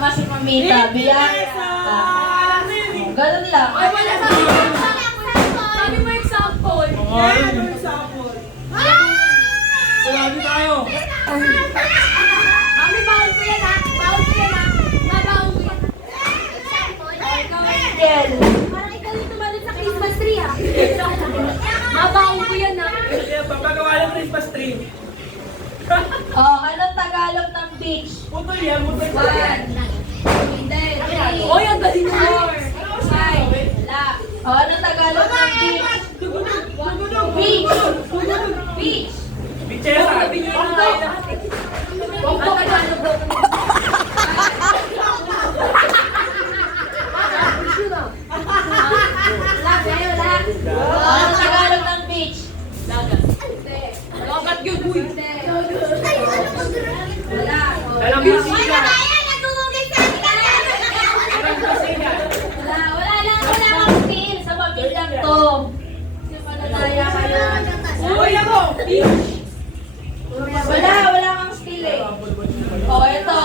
Tama si Mamita. Biyaya ka. Ganun lang. Ay, wala sa sabi mo example. Ano example? Palagi tayo. Mami, bawal ko yan ha. Bawal ko yan ha. Mabawal ko yan. Kel. Parang ikaw yung tumalon sa Christmas tree ha. Mabawal ko yan ha. Kaya papagawa ng Christmas tree. Oh, anong Tagalog ng beach? Putol yan, putol One. yan. Hindi. Three. Oy, ang galing mo. Four. Five. Wala. Oh, anong Tagalog ng beach? Beach. Beach. Bichesa. Huwag ko Tagalog daw. Wala, kayo, wala. Oh, anong Tagalog ng beach? Lagat yun, uy. Wala. Oh, Alam mo sila. Wala kang feel. Sa papel lang to. Mananaya kayo. Uy, ako! Wala kang skill eh. Oh, ito.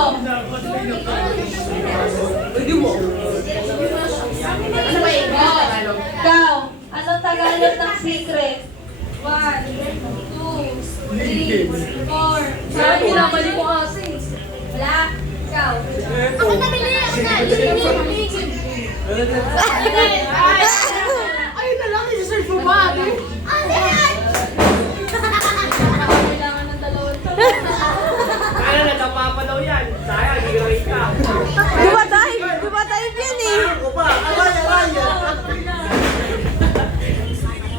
Pwede mo. Oh, ikaw. Anong Tagalog ng secret? 1, 2, 3, 4, 5. Ay, kinabali ko kasi. Wala. Ikaw. Ako nabili. Ayun na lang, isa-search mo ba? Kailangan ng dalawang tanong. Kaya natapa pa daw yan. Sayang, gigarit ka. Dumatay yan eh. Ako pa,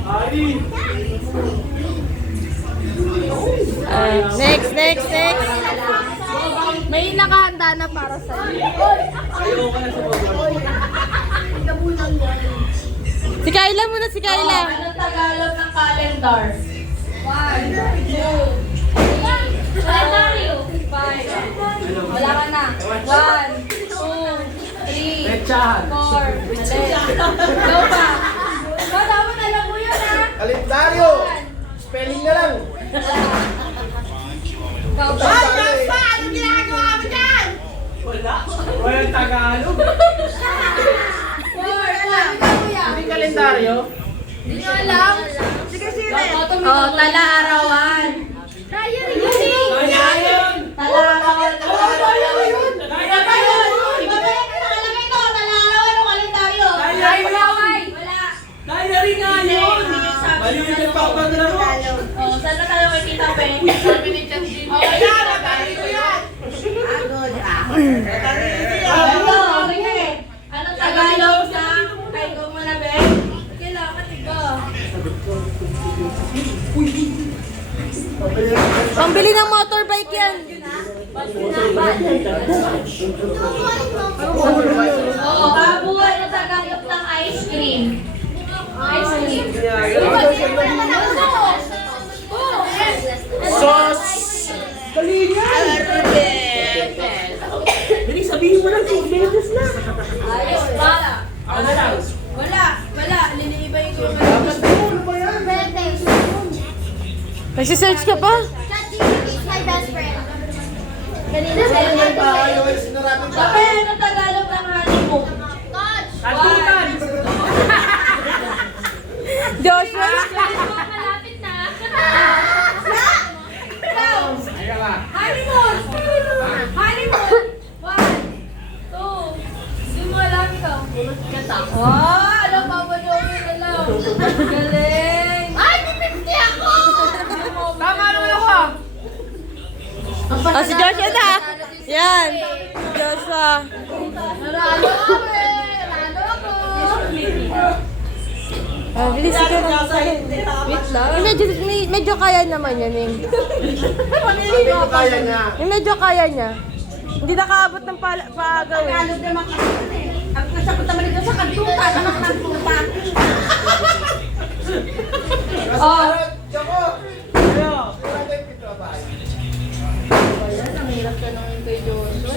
aray. Ay. Next. May nakahanda na para sa'yo. Ayaw ka na sa mga. Si Kayla muna, si Kayla. Oh, anong Tagalog ng calendar? 1, 2, 3, calendario. 5. Wala ka na. 1, 2, 3, Petsahan. 4. Go pa. Ikaw dapat alam mo yun ha. Kalendaryo! Spelling na lang. Ikaw pa. Anong ginagawa mo dyan? Walang Tagalog. 4. Alam ka kuya. Hindi kalendaryo. Hindi nyo alam. Sige, sige. Oh, tala-arawan. Diary yun eh. Kaya yun. Tala-arawan. Kaya yun. Iba ba yung nakalagay ito? Tala-arawan o kalendaryo? Laway. Wala. Diary nga yun. Sabi Mali yung nagpapaglaro. Oh, saan na tayo kay Tita Pe? Sabi ni Chat Gini. Oh, yan! Natali ko yan! Ito, sige. Anong Tagalog sa kay ko mo na, Be? Kailangan iba. Pambili ng motorbike yan. Oo, kabuhay na Tagalog ng ice cream. Ice cream. Sauce. Dali, sabihin mo lang 6 minutes na. Ayos, wala. Ako na lang. Wala. Liliibayin ko yung Nagsisearch ka pa? Kape, anong Tagalog ng honeymoon? Katutan. Joshua? Malapit na. Ayaw ka. Honeymoon! Honeymoon! 1, 2, hindi mo alam ikaw. Alam pa ba nyo na lang? Galing! Ay, pipipti ako! Tama naman ako ah. Oh, si Joshua na. Yan. Si Joshua. Naralo ako eh! Naralo ako! Oh, bilis ka na. Wait lang. Medyo kaya naman yan eh. Kaya niya. Medyo kaya niya. Hindi nakaabot ng paagaw eh. Ang kasapot naman ito sa kantutan. Anak ng tuta. Oh! Joko! Ayaw. Ang hirap ka naman kay Joshua.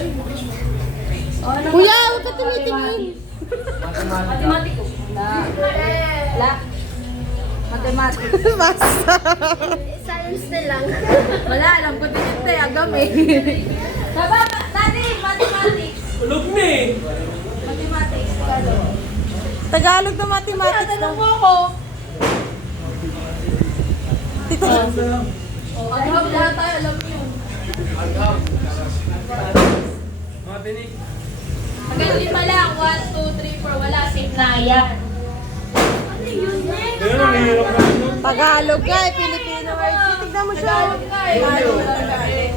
Kuya, huwag ka tumitingin. Matematiko. La. Matematiko. Basta. Science na lang. Wala, alam ko din ito eh. Agam eh. Dati, mathematics. Tulog na eh. Mathematics, Tagalog. Tagalog na mathematics na. Tanong mo ako. Tito. Agham lahat tayo, alam niyo. Mga tinig. Hanggang 5 lang. 1, 2, 3, 4. Wala, safe na yan. Pero ang hirap na ano. Tagalog nga eh, Filipino words. Tignan mo siya. Tagalog nga eh.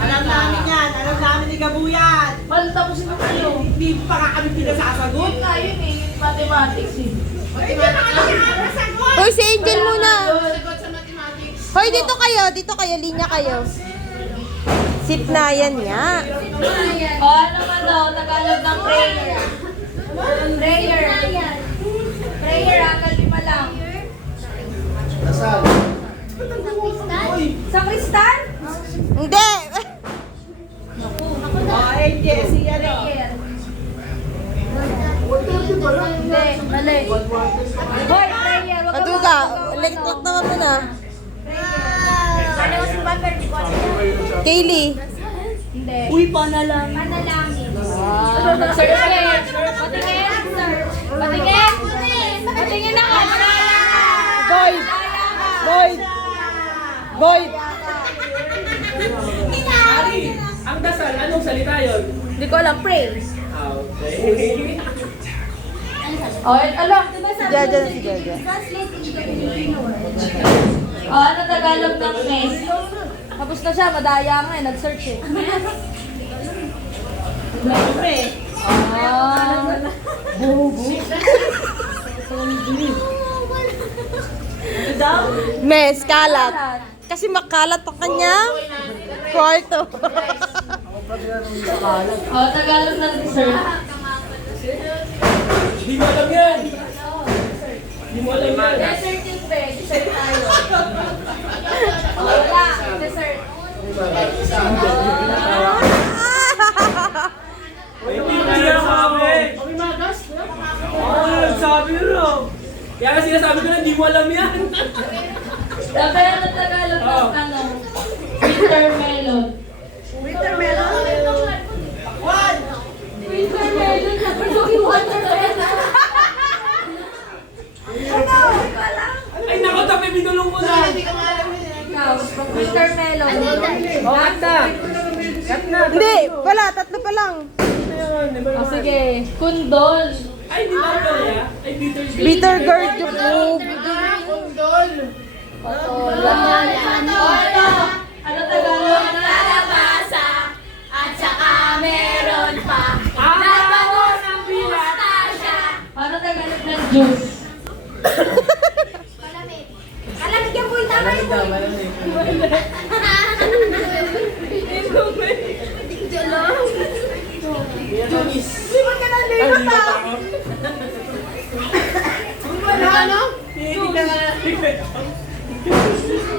Alam namin yan. Alam namin ni Gabuyan. Mal, tapusin mo kayo. Hindi pa nga kami pinasasagot. Yun nga yun eh. Yung mathematics eh. Hindi pa nga kami pinasagot. Uy, si Angel muna. Sagot sa mathematics. Hoy, dito kayo, linya kayo. Sip na yan nga. O ano man daw, Tagalog ng prayer. Prayer. Prayer, hanggang 5 lang. Dasal. Sa kristal? Hindi. Oh, eh, Jessie, ano? Prayer. Hindi, mali. Boy, prayer. Wag ka Aduga, mag- electric naman mo na. Ano si Papa? Di ko Kaylee. Hindi. Uy, panalangin. Panalangin. Search kayo. Patingin. Patingin. Patingin na ka. Boyd. Boyd. Boyd. Ari, ang dasal, anong salita yun? Hindi ko alam, pray. Okay. O, alam, diba Si sabi Jaja mo na si Jaja. Translate into Filipino words. O, ano Tagalog ng mes? Tapos na siya, madaya nga eh, nag-search eh. Siyempre. Ano daw? Mes, kalat. Kasi makalat ang kanyang kwarto. O, Tagalog ng dessert. Hindi mo alam yan. Hindi mo alam yan. Dessert yung be, dessert tayo. O, wala, dessert. Hindi mo nagsabi. Oo, nagsabi rin. Kaya kasi sinasabi ko na hindi mo alam yan. Dapat ano Tagalog ng ano? Winter melon. Winter melon? One. Winter melon, dapat yung water melon. Ay, naku, tabi, binulong ko na. Ikaw, winter melon. Oh, cut na. Cut na. Hindi, wala, tatlo pa lang. O, sige. Kundol. Ay, di ba pala ya? Ay, bitter gourd. Bitter gourd yung bug. Patola. O, ano? Ano Tagalog? Kalabasa at saka meron pa. Napangos ang bilat. Tasha. Ano Tagalog ng juice? Kalamit. Kalamit yan po yung tama yun. Uy, ba't ka nalilot ah? Ano? Hindi ka nga nalipit.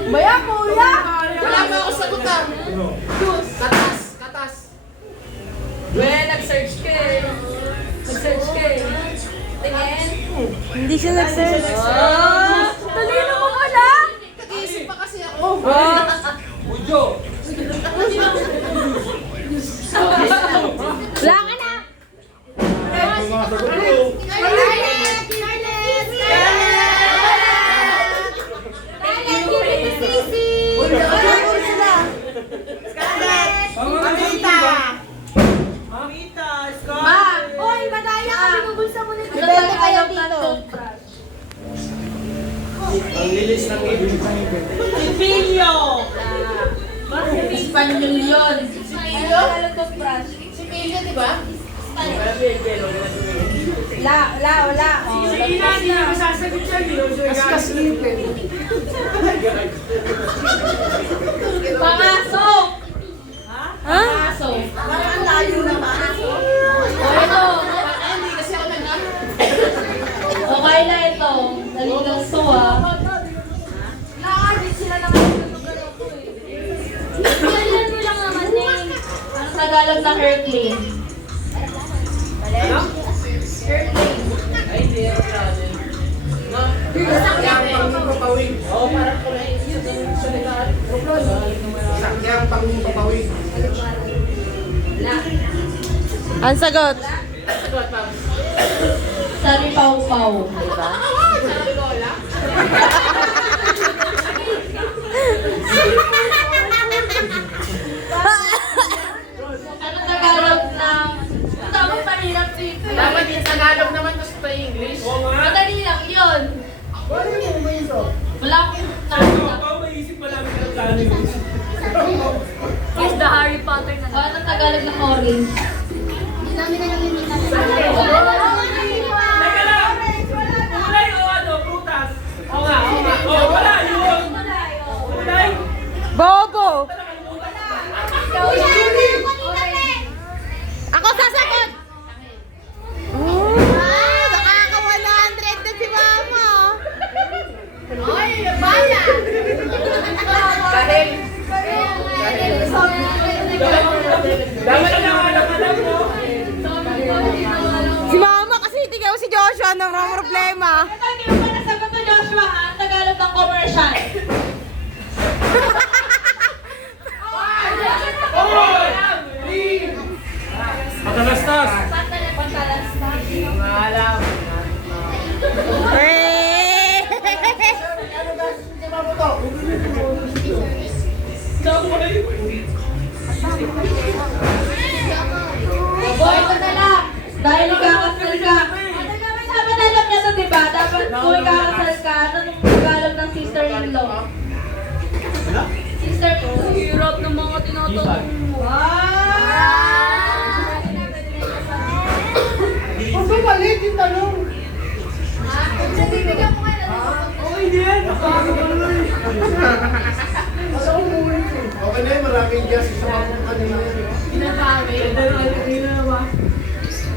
Baya, kuya! Wala pa ako sagutan. Katas. Well, nag-search ka eh. Nag-search ka eh. Tingin. Hindi siya nag-search. Talino mo pala! Nag-iisip pa kasi ako. Budyo. Wala ka na! Amita. Amita, Scott. Ma! Oy, madaya ka. Binubulsa mo nito. Ano kayo dito? Ang lilis ng ibig. Pilyo. Espanyol yun. Ano Tagalog toothbrush? Si Pilio, di ba? Wala. Si Ina, hindi na masasagot yan. Kaskas Pangasok! Ha? Pangasok. Parang ang layo naman. O ito. Hindi kasi ako Okay na ito. Naligang to ah. Nakakadit sila na ngayon ng lugar ako eh. Kailan mo lang naman eh. Ang Tagalog ng earthling. Ano? Earthling. Ay, hindi yan natin. Sakyang pangpapawing. Oo, parang kulay sa litaan. Sakyang pangpapawing. Wala. Ang sagot. Sagot, Pam. Sabi pau-pau. Diba? Sabi ko, wala. Ano Tagalog ng... Tamang mahirap dito. Dapat yung Tagalog naman, tapos pa English. Oo nga. Madali lang yun. Wala akong Ikaw, Pao, maisip pa namin ng plano yun. Is the Harry Potter na. Wala ng Tagalog ng orange. Teka lang! Kulay o ano, prutas? Oo nga, oo nga. Oo, wala, yun. Kulay. Bobo! Ako sasagot! Nakaka-100 na si Mama! Dahil, Dapat lang alam mo. Si Mama kasi tingnan mo si Joshua na mga problema. Hindi mo pa nasagot na Joshua ha? Ang Tagalog ng commercial. Matalastas. alam. Boy, ito na lang. Dahil ikakasal ka. Dapat alam niya to, diba? Dapat kung ikakasal ka, ano nung Tagalog ng sister-in-law? Sister-in-law. Hirap ng mga tinatanong mo. Huwag mo palit yung tanong. Nabibigyan mo nga na. Hindi yan. Nakakabaloy. Okay na yun, maraming gas sa mga kanina yun. Ginagawa.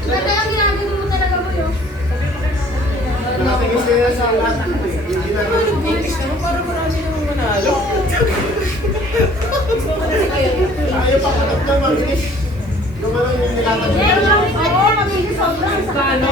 Ganda lang ginagawa mo talaga mo yun. Nakatingin sila sa lahat. Hindi na English naman, parang marami namang manalo. ayaw pa kanak na mag-inis. Yung ano yung nilatanong. Oo, magiging sobrang. Paano?